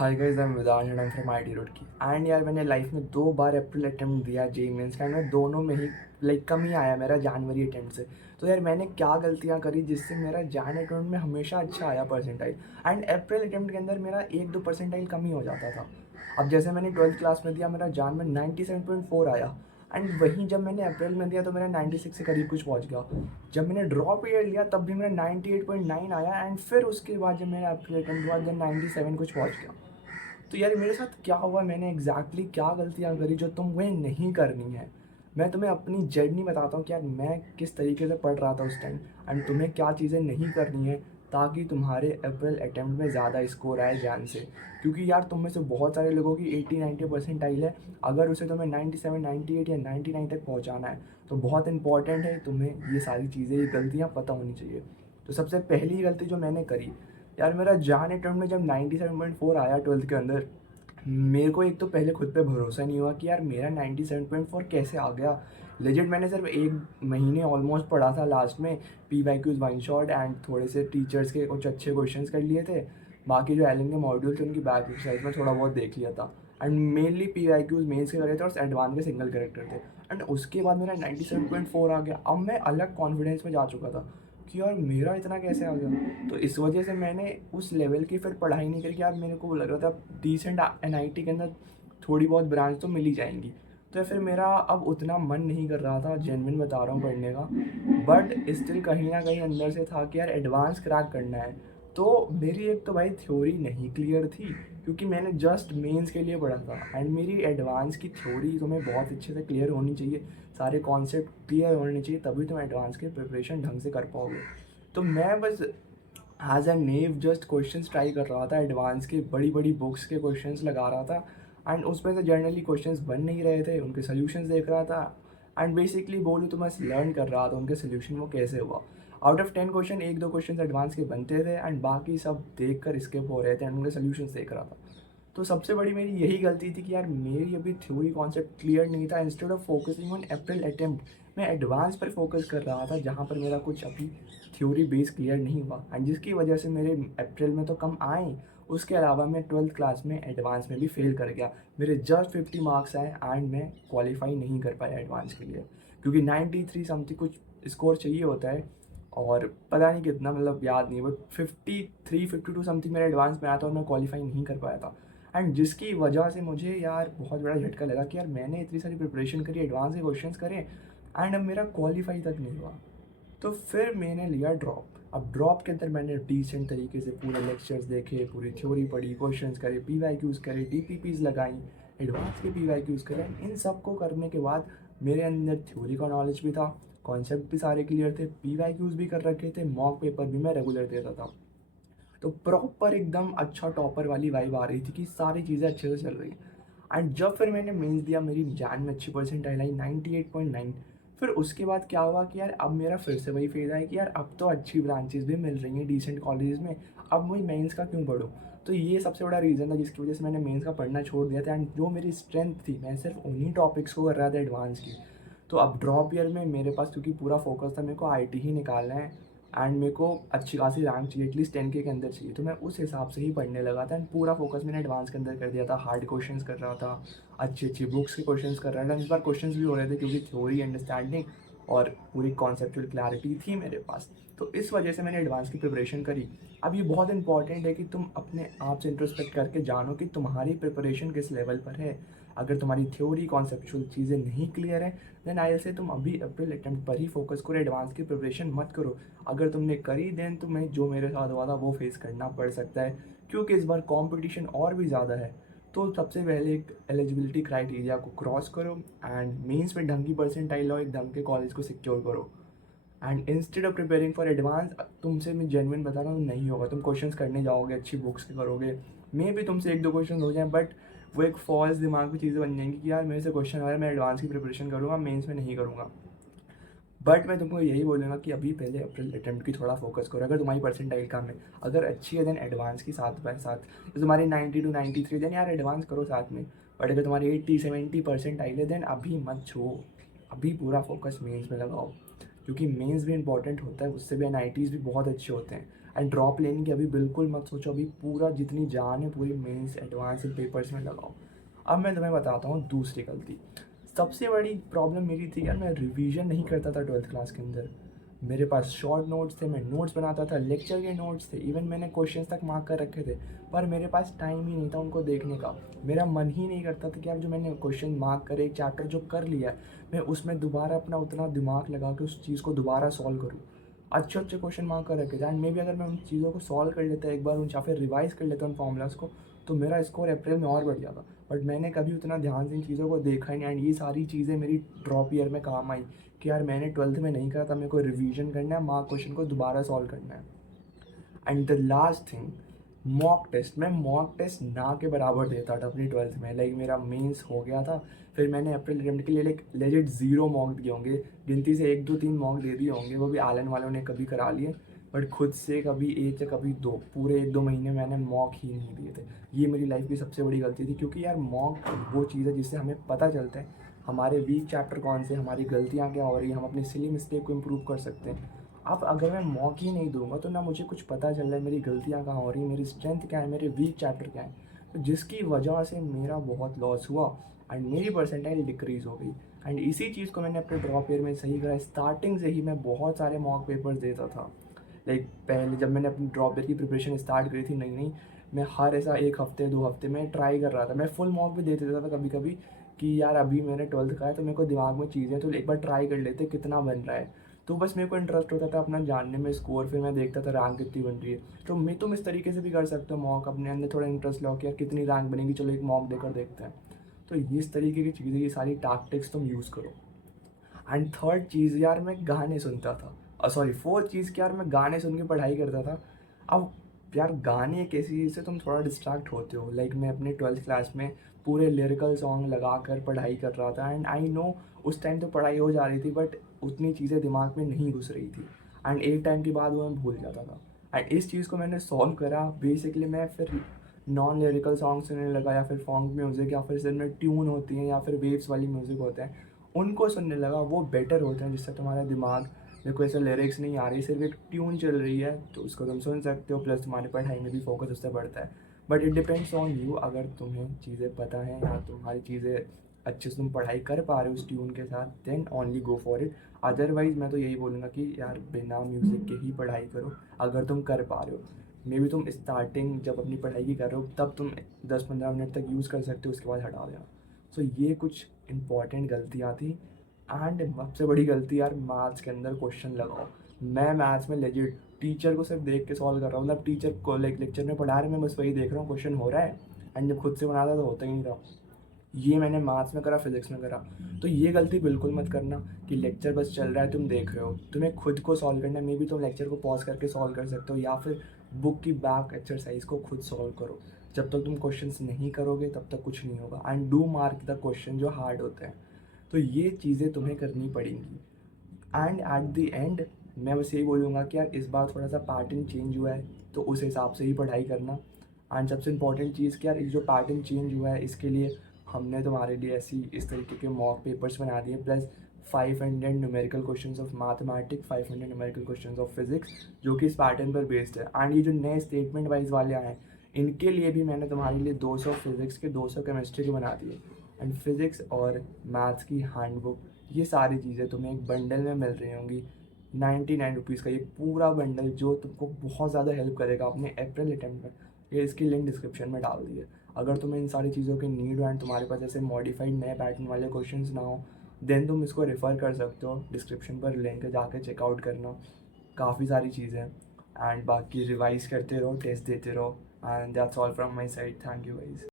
Hi guys, I am Vidhan and I am from IIT Roorkee. And यार मैंने life में 2 बार अप्रैल अटेम्प्ट दिया जेई मेंस का, एंड मैं दोनों में ही कम ही आया मेरा जनवरी अटेम्प्ट से। तो यार मैंने क्या गलतियाँ करी जिससे मेरा जैन अटेम्प्ट में हमेशा अच्छा आया परसेंटाइल, एंड अप्रैल अटेम्प्ट के अंदर मेरा 1-2 परसेंटाइल कम ही हो जाता था। अब जैसे मैंने 12th क्लास में दिया, मेरा जान में 97.4 आया, एंड वहीं जब मैंने अप्रैल में दिया तो मेरा 96 के करीब कुछ पहुंच गया। जब मैंने ड्रॉप ईयर लिया तब भी मेरा 98.9 आया, एंड फिर उसके बाद जब मेरा अप्रैल अटेम्प्ट हुआ जब 97 कुछ पहुंच गया। तो यार मेरे साथ क्या हुआ, मैंने एग्जैक्टली क्या गलतियाँ करी जो तुम्हें नहीं करनी है। मैं तुम्हें अपनी जर्नी बताता हूँ कि यार मैं किस तरीके से पढ़ रहा था उस टाइम, एंड तुम्हें क्या चीज़ें नहीं करनी है ताकि तुम्हारे अप्रैल अटेम्प्ट में ज़्यादा स्कोर आए जान से। क्योंकि यार तुम में से बहुत सारे लोगों की 80-90 परसेंटाइल है, अगर उसे तुम्हें 97, 98 या 99 तक पहुँचाना है तो बहुत इंपॉर्टेंट है तुम्हें ये सारी चीज़ें, ये गलतियाँ पता होनी चाहिए। तो सबसे पहली गलती जो मैंने करी, यार मेरा जान अटेम्प्ट में जब 97.4 आया 12th के अंदर, मेरे को एक तो पहले खुद पे भरोसा नहीं हुआ कि यार मेरा 97.4 कैसे आ गया। लेजिट मैंने सिर्फ 1 महीने ऑलमोस्ट पढ़ा था लास्ट में, P Y Qs one shot and थोड़े से टीचर्स के कुछ अच्छे क्वेश्चंस कर लिए थे। बाकी जो एलन के मॉड्यूल थे उनकी बैक एक्सरसाइज में थोड़ा बहुत देख लिया था, and mainly P Y Qs mains के करे थे और एडवांस के सिंगल करेक्टर थे। एंड उसके बाद मेरा 97.4 आ गया। अब मैं अलग कॉन्फिडेंस में जा चुका था कि यार मेरा इतना कैसे आ गया। तो इस वजह से मैंने उस लेवल की फिर पढ़ाई नहीं करी कि यार मेरे को लग रहा था डिसेंट एनआईटी के अंदर थोड़ी बहुत ब्रांच तो मिल ही जाएंगी। तो फिर मेरा अब उतना मन नहीं कर रहा था, जेन्युइन बता रहा हूँ, पढ़ने का। बट स्टिल कहीं ना कहीं अंदर से था कि यार एडवांस क्रैक करना है। तो मेरी एक तो भाई थ्योरी नहीं क्लियर थी, क्योंकि मैंने जस्ट मेंस के लिए पढ़ा था, एंड मेरी एडवांस की थ्योरी तुम्हें बहुत अच्छे से क्लियर होनी चाहिए, सारे कॉन्सेप्ट क्लियर होने चाहिए, तभी तुम एडवांस की प्रिपरेशन ढंग से कर पाओगे। तो मैं बस as a naive just questions try कर रहा था, एडवांस के बड़ी बड़ी बुक्स के क्वेश्चंस लगा रहा था, एंड उसमें से जनरली क्वेश्चंस बन नहीं रहे थे, उनके सोल्यूशंस देख रहा था, एंड बेसिकली बोलूँ तो मैं लर्न कर रहा था उनके सोल्यूशन वो कैसे हुआ। Out of 10 question 1-2 question advance के बनते थे, एंड बाकी सब देख कर स्किप हो रहे थे, एंड उनके सोल्यूशंस देख रहा था। तो सबसे बड़ी मेरी यही गलती थी कि यार मेरी अभी थ्योरी कॉन्सेप्ट क्लियर नहीं था। Instead of focusing on April attempt मैं एडवांस पर फोकस कर रहा था, जहाँ पर मेरा कुछ अभी थ्योरी बेस क्लियर नहीं हुआ, एंड जिसकी वजह से मेरे अप्रैल में तो कम आए, उसके अलावा मैं 12th क्लास में एडवांस में भी फेल कर गया। मेरे जस्ट 50 मार्क्स आए, एंड मैं क्वालिफाई नहीं कर पाया एडवांस के लिए, क्योंकि 93 समथिंग कुछ स्कोर चाहिए होता है, और पता नहीं कितना, मतलब याद नहीं, बट 53-52 समथिंग मेरा एडवांस में आया था और मैं क्वालिफाई नहीं कर पाया था। एंड जिसकी वजह से मुझे यार बहुत बड़ा झटका लगा कि यार मैंने इतनी सारी प्रिपरेशन करी, एडवांस के क्वेश्चंस करे, एंड अब मेरा क्वालिफाई तक नहीं हुआ। तो फिर मैंने लिया ड्रॉप। अब ड्रॉप के अंदर मैंने डिसेंट तरीके से पूरे लेक्चर्स देखे, पूरी थ्योरी पढ़ी, क्वेश्चंस करे, पी वाई क्यूज़ करे, डी पी पीज़ लगाई, एडवांस के पी वाई क्यूज़ करे। इन सब को करने के बाद मेरे अंदर थ्योरी का नॉलेज भी था, कॉन्सेप्ट भी सारे क्लियर थे, पी वाई क्यूज़ भी कर रखे थे, मॉक पेपर भी मैं रेगुलर देता था। तो प्रॉपर एकदम अच्छा टॉपर वाली वाइब आ रही थी कि सारी चीज़ें अच्छे से चल रही हैं। एंड जब फिर मैंने मेंस दिया, मेरी जान में अच्छी परसेंटाइल आई 98.9। फिर उसके बाद क्या हुआ कि यार अब मेरा फिर से वही फेज आया कि यार अब तो अच्छी ब्रांचेस भी मिल रही हैं डिसेंट कॉलेज में, अब मुझे मेंस का क्यों पढूं। तो ये सबसे बड़ा रीज़न था जिसकी वजह से मैंने मेंस का पढ़ना छोड़ दिया था, एंड जो मेरी स्ट्रेंथ थी मैं सिर्फ उन्हीं टॉपिक्स को कर रहा था एडवांस की। तो अब ड्रॉप ईयर में मेरे पास क्योंकि पूरा फोकस था, मेरे को आईटी ही निकालना है, एंड मेरे को अच्छी खासी रैंक चाहिए, एटलीस्ट 10K के अंदर चाहिए, तो मैं उस हिसाब से ही पढ़ने लगा था, एंड पूरा फोकस मैंने एडवांस के अंदर कर दिया था। हार्ड क्वेश्चंस कर रहा था, अच्छी अच्छी बुक्स के क्वेश्चंस कर रहा था। इस बार क्वेश्चंस भी हो रहे थे क्योंकि थ्योरी अंडरस्टैंडिंग और पूरी कॉन्सेप्चुअल क्लैरिटी थी मेरे पास, तो इस वजह से मैंने एडवांस की प्रिपरेशन करी। अब ये बहुत इंपॉर्टेंट है कि तुम अपने आप से इंट्रोस्पेक्ट करके जानो कि तुम्हारी प्रिपरेशन किस लेवल पर है। अगर तुम्हारी थ्योरी कॉन्सेप्चुअल चीज़ें नहीं क्लियर है, देन आई से तुम अभी अप्रैल अटेम्प्ट पर ही फोकस करो, एडवांस की प्रिपरेशन मत करो। अगर तुमने करी देन तुम्हें जो मेरे साथ हुआ था वो फेस करना पड़ सकता है, क्योंकि इस बार कंपटीशन और भी ज़्यादा है। तो सबसे पहले एक एलिजिबिलिटी क्राइटेरिया को क्रॉस करो, एंड मेंस में ढंग की परसेंटाइल लो, एक ढंग के कॉलेज को सिक्योर करो। And instead of preparing for advance, तुमसे मैं जेन्युइन बता रहा हूँ नहीं होगा। तुम क्वेश्चंस करने जाओगे, अच्छी बुक्स के करोगे, मे भी तुमसे 1-2 क्वेश्चन हो जाए, बट वो एक फॉल्स दिमाग में चीज़ें बन जाएंगी कि यार मेरे से क्वेश्चन आ रहा है, मैं एडवांस की प्रिपरेशन करूँगा, मेंस में नहीं करूँगा। बट मैं तुमको यही बोलूँगा कि अभी पहले अप्रैल अटेम्प्ट की थोड़ा फोकस करो। अगर तुम्हारी परसेंटाइल कम है, अगर अच्छी है, देन एडवांस की साथ बाय साथ, जैसे तुम्हारी 90 to 93, देन यार एडवांस करो साथ में। बट अगर तुम्हारी 80-70 परसेंटाइल है, देन अभी मत छो, अभी पूरा फोकस मेंस में लगाओ, क्योंकि मेंस भी इंपॉर्टेंट होता है, उससे भी एनआईटीज़ भी बहुत अच्छे होते हैं। एंड ड्रॉप लेने की अभी बिल्कुल मत सोचो, अभी पूरा जितनी जान है पूरी मेंस एडवांस पेपर्स में लगाओ। अब मैं तुम्हें बताता हूँ दूसरी गलती। सबसे बड़ी प्रॉब्लम मेरी थी यार, मैं रिवीजन नहीं करता था 12th क्लास के अंदर। मेरे पास शॉर्ट नोट्स थे, मैं नोट्स बनाता था, लेक्चर के नोट्स थे, इवन मैंने क्वेश्चंस तक मार्क कर रखे थे, पर मेरे पास टाइम ही नहीं था उनको देखने का। मेरा मन ही नहीं करता था कि यार जो मैंने क्वेश्चन मार्क करे, एक चैप्टर जो कर लिया मैं उसमें दोबारा अपना उतना दिमाग लगा के उस चीज़ को दोबारा सॉल्व करूँ। अच्छे अच्छे क्वेश्चन मार्क कर रखे थे, एंड मे भी अगर मैं उन चीज़ों को सॉल्व कर लेता एक बार उन या फिर रिवाइज कर लेता उन फॉर्मूलाज को, तो मेरा स्कोर अप्रैल में और बढ़ जाता। बट मैंने कभी उतना ध्यान से इन चीज़ों को देखा ही नहीं, एंड ये सारी चीज़ें मेरी ड्रॉप ईयर में काम आई कि यार मैंने 12th में नहीं करा था, मेरे को रिवीजन करना है, मार्क क्वेश्चन को दोबारा सॉल्व करना है। And the last thing, mock test. मैं मॉक टेस्ट ना के बराबर देता था अपनी 12th में। लाइक मेरा मेंस हो गया था, फिर मैंने अप्रैल अटेम्प्ट के लिए लाइक लेजिट 0 मॉक दिए होंगे, गिनती से 1 2 3 मॉक दे दिए होंगे, वो भी आलन वालों ने कभी करा लिए। बट खुद से कभी एक या कभी दो, पूरे 1 2 महीने मैंने मॉक ही नहीं दिए थे। ये मेरी लाइफ की सबसे बड़ी गलती थी, क्योंकि यार मॉक वो चीज़ है जिससे हमें पता चलता है हमारे वीक चैप्टर कौन से, हमारी गलतियाँ क्या हो रही हैं, हम अपनी सिली मिस्टेक को इम्प्रूव कर सकते हैं। अब अगर मैं मौका ही नहीं दूंगा तो ना मुझे कुछ पता चल रहा है मेरी गलतियाँ कहाँ हो रही हैं, मेरी स्ट्रेंथ क्या है, मेरे वीक चैप्टर क्या है, तो जिसकी वजह से मेरा बहुत लॉस हुआ एंड मेरी परसेंटाइल डिक्रीज़ हो गई। एंड इसी चीज़ को मैंने अपने ड्रॉप ईयर में सही करा। स्टार्टिंग से ही मैं बहुत सारे मॉक पेपर्स देता था। लाइक पहले जब मैंने अपनी ड्रॉप ईयर की प्रिपरेशन स्टार्ट करी थी नई नई, मैं हर ऐसा 1 हफ्ते 2 हफ्ते में ट्राई कर रहा था। मैं फुल मॉक भी दे देता था कभी कभी कि यार अभी मैंने 12th का है तो मेरे को दिमाग में चीज़ें तो एक बार ट्राई कर लेते कितना बन रहा है। तो बस मेरे को इंटरेस्ट होता था अपना जानने में स्कोर, फिर मैं देखता था रैंक कितनी बन रही है। तो मैं तुम इस तरीके से भी कर सकते हो मॉक, अपने अंदर थोड़ा इंटरेस्ट लाओ कि यार कितनी रैंक बनेगी, चलो एक मॉक देकर देखते हैं। तो इस तरीके की चीज़ें, ये सारी टैक्टिक्स तुम यूज़ करो। एंड थर्ड चीज़ यार, मैं गाने सुनता था। सॉरी, फोर्थ चीज़ कि यार मैं गाने सुन के पढ़ाई करता था। अब यार गाने एक ऐसी चीज़ से तुम थोड़ा डिस्ट्रैक्ट होते हो। लाइक मैं अपने 12th क्लास में पूरे लिरिकल सॉन्ग लगा कर पढ़ाई कर रहा था, एंड आई नो उस टाइम तो पढ़ाई हो जा रही थी बट उतनी चीज़ें दिमाग में नहीं घुस रही थी, एंड एक टाइम के बाद वो मैं भूल जाता था। एंड इस चीज़ को मैंने सॉल्व करा। बेसिकली मैं फिर नॉन लिरिकल सॉन्ग सुनने लगा, या फिर फॉन्क म्यूज़िक, या फिर सिर में ट्यून होती हैं, या फिर वेव्स वाली म्यूज़िक होते हैं, उनको सुनने लगा। वो बेटर होते हैं, जिससे तुम्हारा दिमाग, मेरे को ऐसे लिरिक्स नहीं आ रही, सिर्फ एक ट्यून चल रही है तो उसको तुम सुन सकते हो, प्लस तुम्हारी पढ़ाई में भी फोकस उससे बढ़ता है। But it depends on you, अगर तुम्हें चीज़ें पता हैं या तुम्हारी चीज़ें अच्छे से तुम पढ़ाई कर पा रहे हो उस ट्यून के साथ, then only go for it. Otherwise मैं तो यही बोलूँगा कि यार बिना म्यूज़िक के ही पढ़ाई करो अगर तुम कर पा रहे हो। मे बी तुम स्टार्टिंग जब अपनी पढ़ाई की कर रहे हो तब तुम 10 15 मिनट तक यूज़ कर सकते हो, उसके बाद हटा देना। सो ये कुछ इंपॉर्टेंट गलतियाँ थी। एंड सबसे बड़ी गलती यार, मैथ्स के अंदर क्वेश्चन लगाओ। मैं मैथ्स में लेजिट टीचर को सिर्फ देख के सॉल्व कर रहा हूँ, मतलब टीचर को लाइक लेक्चर में पढ़ा रहे, मैं बस वही देख रहा हूँ क्वेश्चन हो रहा है, एंड जब खुद से बनाता तो होता ही नहीं था। ये मैंने मैथ्स में करा, फिजिक्स में करा। तो ये गलती बिल्कुल मत करना कि लेक्चर बस चल रहा है तुम देख रहे हो, तुम्हें खुद को सॉल्व करना है। मे बी तुम लेक्चर को पॉज करके सॉल्व कर सकते हो, या फिर बुक की बैक एक्सरसाइज को खुद सॉल्व करो। जब तक तुम क्वेश्चंस नहीं करोगे तब तक कुछ नहीं होगा। And do mark the question जो हार्ड होते हैं। तो ये चीज़ें तुम्हें करनी पड़ेंगी। एंड एट द एंड मैं बस यही बोलूँगा कि यार इस बार थोड़ा सा पैटर्न चेंज हुआ है, तो उस हिसाब से ही पढ़ाई करना। एंड सबसे इम्पॉर्टेंट चीज़ कि यार ये जो पैटर्न चेंज हुआ है इसके लिए हमने तुम्हारे लिए ऐसी इस तरीके के मॉक पेपर्स बना दिए, plus 500 numerical questions of mathematics, 500 numerical questions of physics, जो कि इस पैटर्न पर बेस्ड है। एंड ये जो नए स्टेटमेंट वाइज वाले आए हैं, इनके लिए भी मैंने तुम्हारे लिए 200 फिजिक्स के, 200 केमिस्ट्री के बना दिए। एंड फिज़िक्स और मैथ्स की हैंडबुक, ये सारी चीज़ें तुम्हें एक बंडल में मिल रही होंगी 99 रुपीज़ का। ये पूरा बंडल जो तुमको बहुत ज़्यादा हेल्प करेगा अपने अप्रैल अटेम्प्ट में, ये इसकी लिंक डिस्क्रिप्शन में डाल दी है। अगर तुम्हें इन सारी चीज़ों की नीड हो एंड तुम्हारे पास ऐसे मॉडिफाइड नए पैटर्न वाले क्वेश्चंस ना हो, देन तुम इसको रेफ़र कर सकते हो। डिस्क्रिप्शन पर लिंक है, जाके चेकआउट करना। काफ़ी सारी चीज़ें हैं। एंड बाकी रिवाइज करते रहो, टेस्ट देते रहो। And that's all from my side. Thank you guys.